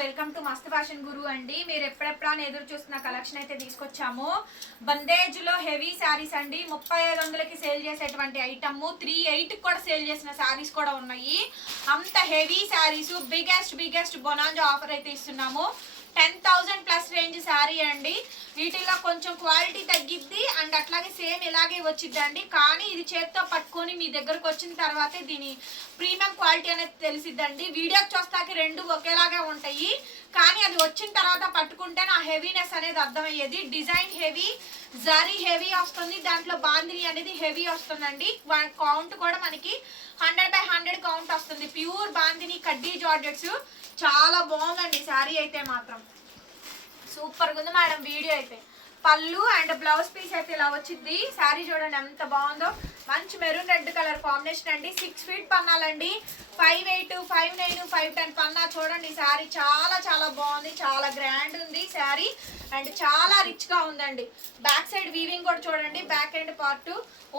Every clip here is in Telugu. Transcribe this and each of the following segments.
Welcome to Mast fashion guru అండి. మీరు ఎప్పుడెప్పుడా ఎదురు చూస్తున్న కలెక్షన్ అయితే తీసుకొచ్చాము. బందేజ్లో హెవీ శారీస్ అండి. ముప్పై ఐదు వందలకి సేల్ చేసేటువంటి ఐటమ్. త్రీ ఎయిట్ కూడా సేల్ చేసిన శారీస్ కూడా ఉన్నాయి. అంత heavy sarees biggest biggest bonanza offer అయితే ఇస్తున్నాము. Ten thousand plus range saree అండి. వీటిల్లో కొంచెం క్వాలిటీ తగ్గిద్ది అండ్ అట్లాగే సేమ్ ఇలాగే వచ్చిద్దండి. కానీ ఇది చేత్తో పట్టుకొని మీ దగ్గరకు వచ్చిన తర్వాతే దీని ప్రీమియం క్వాలిటీ అనేది తెలిసిద్దండి. వీడియోకి చూస్తాకి రెండు ఒకేలాగే ఉంటాయి. కానీ అది వచ్చిన తర్వాత పట్టుకుంటే నా హెవీనెస్ అనేది అర్థమయ్యేది. డిజైన్ హెవీ జరీ హెవీ వస్తుంది. దాంట్లో బాందిని అనేది హెవీ వస్తుందండి. కౌంట్ కూడా మనకి హండ్రెడ్ బై హండ్రెడ్ కౌంట్ వస్తుంది. Pure bandhani kaddi georgettes. చాలా బాగుందండి శారీ అయితే మాత్రం. సూపర్గా ఉంది మేడం వీడియో అయితే పళ్ళు అండ్ బ్లౌజ్ పీస్ అయితే ఇలా వచ్చింది. శారీ చూడండి ఎంత బాగుందో. మంచి మెరూన్ రెడ్ కలర్ కాంబినేషన్ అండి. Six feet పన్నాలండి. Five eight five nine five ten పన్నా చూడండి. శారీ చాలా చాలా బాగుంది. చాలా గ్రాండ్ ఉంది శారీ. అండ్ చాలా రిచ్గా ఉందండి. బ్యాక్ సైడ్ వీవింగ్ కూడా చూడండి. Back end part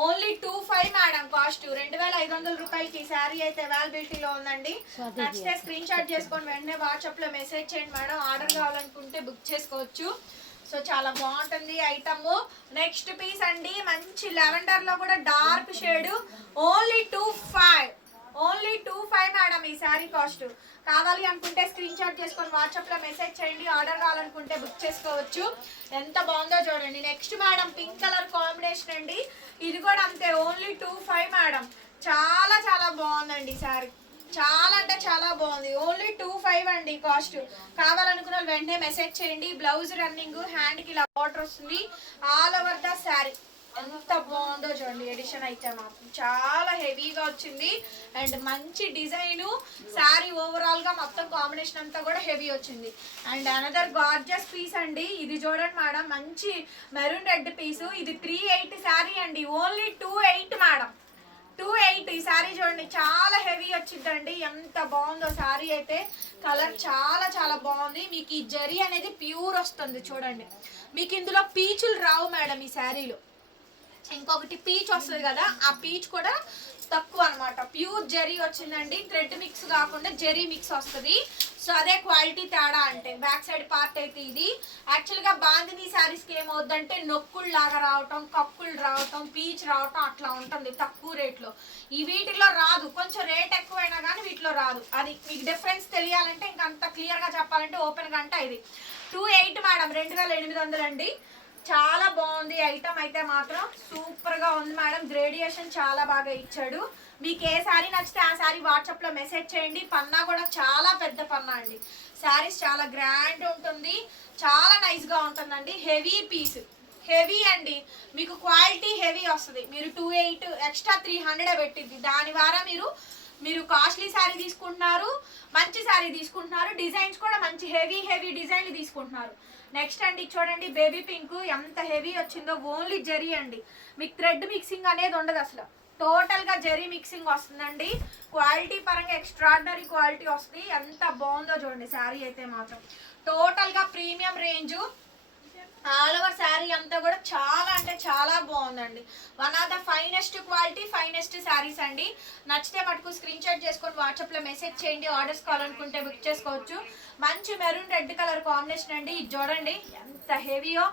only two five madam cost రెండు వేల ఐదు వందల రూపాయలకి ఈ శారీ అయితే అవైలబిలిటీలో ఉందండి. నచ్చితే స్క్రీన్ షాట్ చేసుకొని వెంటనే వాట్సాప్లో మెసేజ్ చేయండి మేడం ఆర్డర్ కావాలనుకుంటే బుక్ చేసుకోవచ్చు. సో చాలా బాగుంటుంది ఐటమ్. నెక్స్ట్ పీస్ అండి మంచి లెవెండర్లో కూడా dark shade only two five only two five madam ఈ శారీ కాస్ట్ కావాలి అనుకుంటే స్క్రీన్ షాట్ చేసుకొని వాట్సాప్లో మెసేజ్ చేయండి ఆర్డర్ కావాలనుకుంటే బుక్ చేసుకోవచ్చు. ఎంత బాగుందో చూడండి. Next madam pink colour combination అండి. ఇది కూడా అంతే ఓన్లీ టూ ఫైవ్ మేడం చాలా చాలా బాగుందండి శారీ చాలా అంటే చాలా బాగుంది. ఓన్లీ టూ ఫైవ్ అండి కాస్ట్. కావాలనుకున్న వెంటనే మెసేజ్ చేయండి. బ్లౌజ్ రన్నింగ్ హ్యాండ్కి ఇలా బార్డర్ వస్తుంది. ఆల్ ఓవర్ ద శారీ ఎంత బాగుందో చూడండి ఎడిషన్ అయితే మాత్రం. చాలా హెవీగా వచ్చింది. అండ్ మంచి డిజైన్ శారీ ఓవరాల్గా మొత్తం కాంబినేషన్ అంతా కూడా హెవీ వచ్చింది. అండ్ అనదర్ గార్జెస్ పీస్ అండి. ఇది చూడండి మేడం మంచి మెరూన్ రెడ్ పీస్ ఇది త్రీ ఎయిట్ శారీ అండి. Only two eight madam two eight ఈ శారీ చూడండి చాలా హెవీ వచ్చిందండి. ఎంత బాగుందో శారీ అయితే. కలర్ చాలా చాలా బాగుంది. మీకు ఈ జరీ అనేది ప్యూర్ వస్తుంది చూడండి. మీకు ఇందులో పీచులు రావు మేడం ఈ శారీలో. ఇంకొకటి పీచ్ వస్తుంది కదా ఆ పీచ్ కూడా తక్కువ అన్నమాట. ప్యూర్ జెరీ వచ్చిందండి. థ్రెడ్ మిక్స్ కాకుండా జెరీ మిక్స్ వస్తుంది. సో అదే క్వాలిటీ తేడా అంటే బ్యాక్ సైడ్ పార్ట్ అయితే ఇది. యాక్చువల్గా బాందిని శారీస్కి ఏమవుద్దంటే నొక్కులు లాగా రావటం కప్పులు రావటం పీచ్ రావటం అట్లా ఉంటుంది తక్కువ రేట్లో ఈ వీటిలో రాదు. కొంచెం రేట్ ఎక్కువైనా కానీ వీటిలో రాదు. అది మీకు డిఫరెన్స్ తెలియాలంటే ఇంకా అంత క్లియర్గా చెప్పాలంటే ఓపెన్గా అంటే ఇది. టూ ఎయిట్ మేడం రెండు వేల ఎనిమిది వందలు అండి. చాలా బాగుంది. ఐటమ్ అయితే మాత్రం సూపర్గా ఉంది మేడం. గ్రేడియేషన్ చాలా బాగా ఇచ్చాడు. మీకు ఏ శారీ నచ్చితే ఆ శారీ వాట్సాప్లో మెసేజ్ చేయండి. పన్నా కూడా చాలా పెద్ద పన్నా అండి. శారీస్ చాలా గ్రాండ్ ఉంటుంది. చాలా నైస్గా ఉంటుందండి. హెవీ పీస్ హెవీ అండి. మీకు క్వాలిటీ హెవీ వస్తుంది. మీరు two eight extra three hundred పెట్టింది దాని ద్వారా మీరు మీరు కాస్ట్లీ శారీ తీసుకుంటున్నారు మంచి శారీ తీసుకుంటున్నారు. డిజైన్స్ కూడా మంచి హెవీ హెవీ డిజైన్లు తీసుకుంటున్నారు. నెక్స్ట్ అండి చూడండి బేబీ పింక్ ఎంత హెవీ వచ్చిందో ఓన్లీ జరీ అండి. మీకు థ్రెడ్ మిక్సింగ్ అనేది ఉండదు అసలు. టోటల్గా జరీ మిక్సింగ్ వస్తుందండి. క్వాలిటీ పరంగా ఎక్స్ట్రాడినరీ క్వాలిటీ వస్తుంది. ఎంత బాగుందో చూడండి శారీ అయితే మాత్రం. టోటల్గా premium range all over sari అంతా కూడా చాలా అంటే చాలా బాగుందండి. One of the finest quality finest saris అండి. నచ్చితే మటుకు స్క్రీన్ షాట్ చేసుకొని వాట్సాప్లో మెసేజ్ చేయండి ఆర్డర్స్ కావాలనుకుంటే బుక్ చేసుకోవచ్చు. మంచి మెరూన్ రెడ్ కలర్ కాంబినేషన్ అండి. ఇది చూడండి ఎంత హెవీయో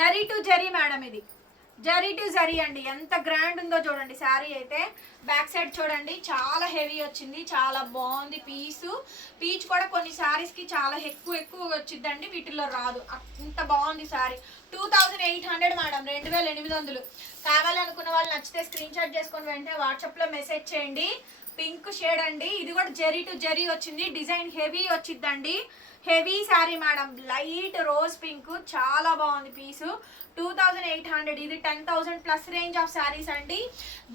జరీ టు జరీ మేడం ఇది. జరీ టు జరీ అండి. ఎంత గ్రాండ్ ఉందో చూడండి. శారీ అయితే బ్యాక్ సైడ్ చూడండి. చాలా హెవీ వచ్చింది. చాలా బాగుంది పీసు. పీచ్ కూడా కొన్ని శారీస్కి చాలా ఎక్కువ ఎక్కువ వచ్చిందండి. వీటిల్లో రాదు. అంత బాగుంది sari. Two thousand eight hundred madam రెండు వేల ఎనిమిది వందలు. కావాలనుకున్న వాళ్ళు నచ్చితే స్క్రీన్ షాట్ చేసుకొని వెంటనే వాట్సాప్లో మెసేజ్ చేయండి. పింక్ షేడ్ అండి. ఇది కూడా జరీ టు జరీ వచ్చింది. డిజైన్ హెవీ వచ్చిందండి heavy sari madam. Light rose pink. చాలా బాగుంది piece. Two thousand eight hundred. ఇది ten thousand plus range of saris అండి.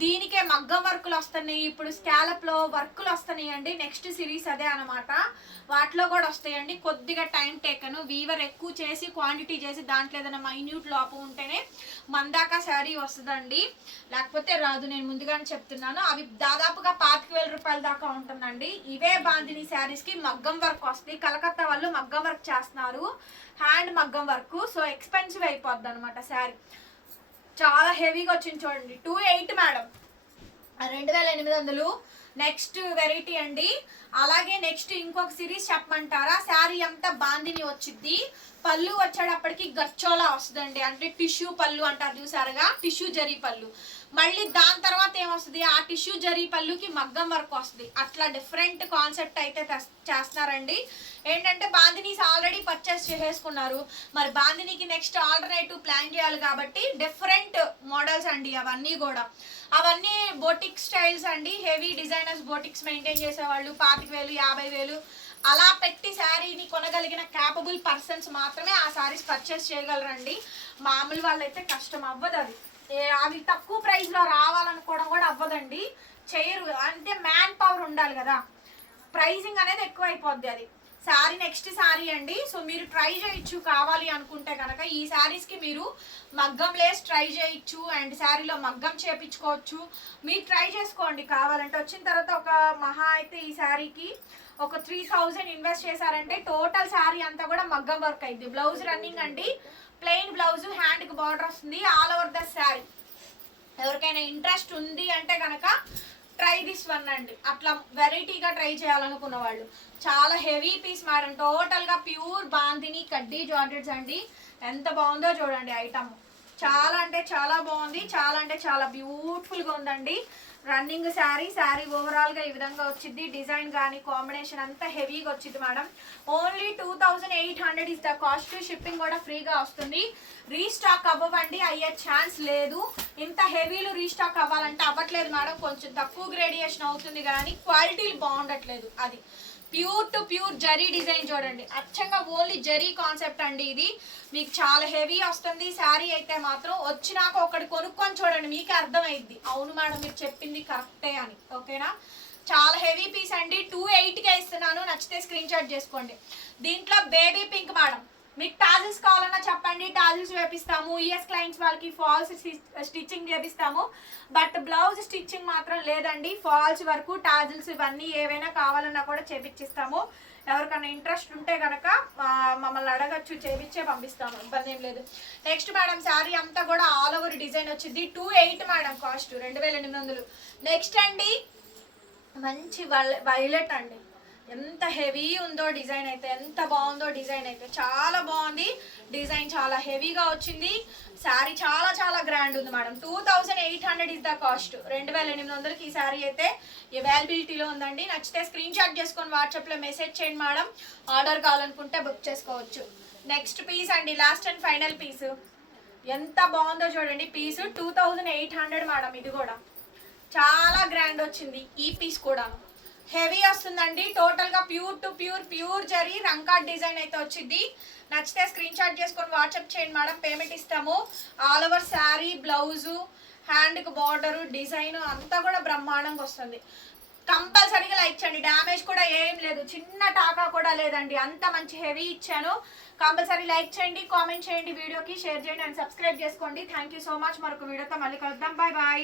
దీనికే మగ్గం వర్కులు వస్తున్నాయి. ఇప్పుడు స్కాలప్లో వర్కులు వస్తున్నాయి అండి. నెక్స్ట్ సిరీస్ అదే అనమాట వాటిలో కూడా వస్తాయండి. కొద్దిగా టైం టేకను. వీవర్ ఎక్కువ చేసి క్వాంటిటీ చేసి దాంట్లో ఏదైనా మైన్యూట్ లోపు ఉంటేనే మందాక శారీ వస్తుందండి. లేకపోతే రాదు. నేను ముందుగానే చెప్తున్నాను. అవి దాదాపుగా పాతిక వేల రూపాయల దాకా ఉంటుందండి. ఇవే బాందిని శారీస్కి మగ్గం వర్క్ వస్తుంది. కలకత్తా వాళ్ళు మగ్గం వర్క్ చేస్తున్నారు. హ్యాండ్ మగ్గం వర్క్. సో ఎక్స్పెన్సివ్ అయిపోద్ది అనమాట శారీ. చాలా హెవీగా వచ్చింది చూడండి. టూ ఎయిట్ మేడం రెండు వేల ఎనిమిది వందలు. నెక్స్ట్ వెరైటీ అండి. అలాగే నెక్స్ట్ ఇంకొక సిరీస్ చెప్పమంటారా? శారీ అంతా బాందిని వచ్చింది పళ్ళు వచ్చేటప్పటికి గచ్చోలా వస్తుందండి. అంటే టిష్యూ పళ్ళు అంటారు చూసారుగా? టిష్యూ జరీ పళ్ళు. మళ్ళీ దాని తర్వాత ఏమొస్తుంది? ఆ టిష్యూ జరీ పళ్ళుకి మగ్గం వర్క్ వస్తుంది. అట్లా డిఫరెంట్ కాన్సెప్ట్ అయితే చేస్తున్నారండి. ఏంటంటే బాందినీస్ ఆల్రెడీ పర్చేస్ చేసేసుకున్నారు. మరి బాందినికి నెక్స్ట్ ఆల్టర్నేటివ్ ప్లాన్ చేయాలి కాబట్టి డిఫరెంట్ మోడల్స్ అండి అవన్నీ కూడా. అవన్నీ బోటిక్ స్టైల్స్ అండి. హెవీ డిజైనర్స్ బోటిక్స్ మెయింటైన్ చేసేవాళ్ళు. పాతిక వేలు యాభై వేలు. అలా పెట్టి శారీని కొనగలిగిన క్యాపబుల్ పర్సన్స్ మాత్రమే ఆ శారీస్ పర్చేస్ చేయగలరండి. మామూలు వాళ్ళైతే కష్టం అవ్వదు అది. అవి తక్కువ ప్రైస్లో రావాలనుకోవడం కూడా అవ్వదండి. చేయరు. అంటే మ్యాన్ పవర్ ఉండాలి కదా. ప్రైజింగ్ అనేది ఎక్కువ అయిపోద్ది అది. శారీ నెక్స్ట్ శారీ అండి. సో మీరు ట్రై చేయొచ్చు కావాలి అనుకుంటే కనుక ఈ శారీస్కి మీరు మగ్గం లేస్ ట్రై చేయొచ్చు అండ్ శారీలో మగ్గం చేపించుకోవచ్చు. మీరు ట్రై చేసుకోండి కావాలంటే. వచ్చిన తర్వాత ఒక మహా అయితే ఈ శారీకి ఒక త్రీ థౌజండ్ ఇన్వెస్ట్ చేశారంటే టోటల్ శారీ అంతా కూడా మగ్గం వర్క్ అయింది బ్లౌజ్ రన్నింగ్ అండి. ప్లెయిన్ బ్లౌజ్ హ్యాండ్కి బార్డర్ వస్తుంది. ఆల్ ఓవర్ ద శారీ ఎవరికైనా ఇంట్రెస్ట్ ఉంది అంటే కనుక ట్రై దిస్ వన్ అండి. అట్లా వెరైటీగా ట్రై చేయాలనుకున్న వాళ్ళు. చాలా హెవీ పీస్ మేడం టోటల్గా ప్యూర్ బాందిని కడ్డీ జార్జెట్స్ అండి. ఎంత బాగుందో చూడండి ఐటమ్ చాలా అంటే చాలా బాగుంది. చాలా అంటే చాలా బ్యూటిఫుల్గా ఉందండి. రన్నింగ్ శారీ శారీ ఓవరాల్గా ఈ విధంగా వచ్చింది. డిజైన్ కానీ కాంబినేషన్ అంతా హెవీగా వచ్చింది madam only two thousand eight hundred is the cost shipping కూడా ఫ్రీగా వస్తుంది. రీస్టాక్ అవ్వండి అయ్యే ఛాన్స్ లేదు. ఇంత హెవీలు రీస్టాక్ అవ్వాలంటే అవ్వట్లేదు మేడం కొంచెం తక్కువ గ్రేడియేషన్ అవుతుంది కానీ క్వాలిటీలు బాగుండట్లేదు. అది. Pure to pure zari design చూడండి. అచ్చంగా ఓన్లీ జరీ కాన్సెప్ట్ అండి ఇది. మీకు చాలా హెవీ వస్తుంది. శారీ అయితే మాత్రం వచ్చినాక ఒకటి కొనుక్కొని చూడండి. మీకే అర్థమైద్ది. అవును మేడం మీరు చెప్పింది కరెక్టే అని. ఓకేనా? చాలా హెవీ పీస్ అండి. టూ ఎయిట్కే ఇస్తున్నాను. నచ్చితే స్క్రీన్ షాట్ చేసుకోండి. దీంట్లో బేబీ పింక్ మేడం. మీకు టాజిల్స్ కావాలన్నా చెప్పండి టాజిల్స్ వేపిస్తాము. ఈఎస్ క్లయింట్స్ వాళ్ళకి ఫాల్స్ స్టిచ్చింగ్ చేపిస్తాము. బట్ బ్లౌజ్ స్టిచ్చింగ్ మాత్రం లేదండి. ఫాల్స్ వరకు టాజిల్స్ ఇవన్నీ ఏవైనా కావాలన్నా కూడా చేపించిస్తాము ఎవరికైనా ఇంట్రెస్ట్ ఉంటే కనుక మమ్మల్ని అడగచ్చు చేపించే పంపిస్తాము. ఇబ్బంది ఏం లేదు. నెక్స్ట్ మేడం శారీ అంతా కూడా ఆల్ ఓవర్ డిజైన్ వచ్చింది. టూ ఎయిట్ మేడం కాస్ట్ రెండు వేల ఎనిమిది వందలు. నెక్స్ట్ అండి మంచి వైలెట్ అండి. ఎంత హెవీ ఉందో డిజైన్ అయితే ఎంత బాగుందో డిజైన్ అయితే. చాలా బాగుంది. డిజైన్ చాలా హెవీగా వచ్చింది. శారీ చాలా చాలా గ్రాండ్ ఉంది madam. Two thousand eight hundred is the cost రెండు వేల ఎనిమిది వందలకి ఈ శారీ అయితే అవైలబిలిటీలో ఉందండి. నచ్చితే స్క్రీన్ షాట్ చేసుకొని వాట్సాప్లో మెసేజ్ చేయండి మేడం. ఆర్డర్ కావాలనుకుంటే బుక్ చేసుకోవచ్చు. నెక్స్ట్ పీస్ అండి లాస్ట్ అండ్ ఫైనల్ పీస్ ఎంత బాగుందో చూడండి. Piece two thousand eight hundred madam ఇది కూడా. చాలా గ్రాండ్ వచ్చింది ఈ పీస్ కూడా హెవీ వస్తుందండి. టోటల్గా pure to pure pure zari రంకాట్ design అయితే వచ్చింది. నచ్చితే స్క్రీన్ షాట్ చేసుకొని వాట్సాప్ చేయండి మేడం. పేమెంట్ ఇస్తాము. ఆల్ ఓవర్ శారీ బ్లౌజు హ్యాండ్కి బార్డరు డిజైన్ అంతా కూడా బ్రహ్మాండంగా వస్తుంది. కంపల్సరీగా లైక్ చేయండి. డ్యామేజ్ కూడా ఏం లేదు. చిన్న టాకా కూడా లేదండి. అంత మంచి హెవీ ఇచ్చాను. కంపల్సరీ లైక్ చేయండి కామెంట్ చేయండి వీడియోకి షేర్ చేయండి అండ్ సబ్స్క్రైబ్ చేసుకోండి. థ్యాంక్ యూ సో మచ్ మరొక వీడియోతో మళ్ళీ కలుద్దాం. Bye bye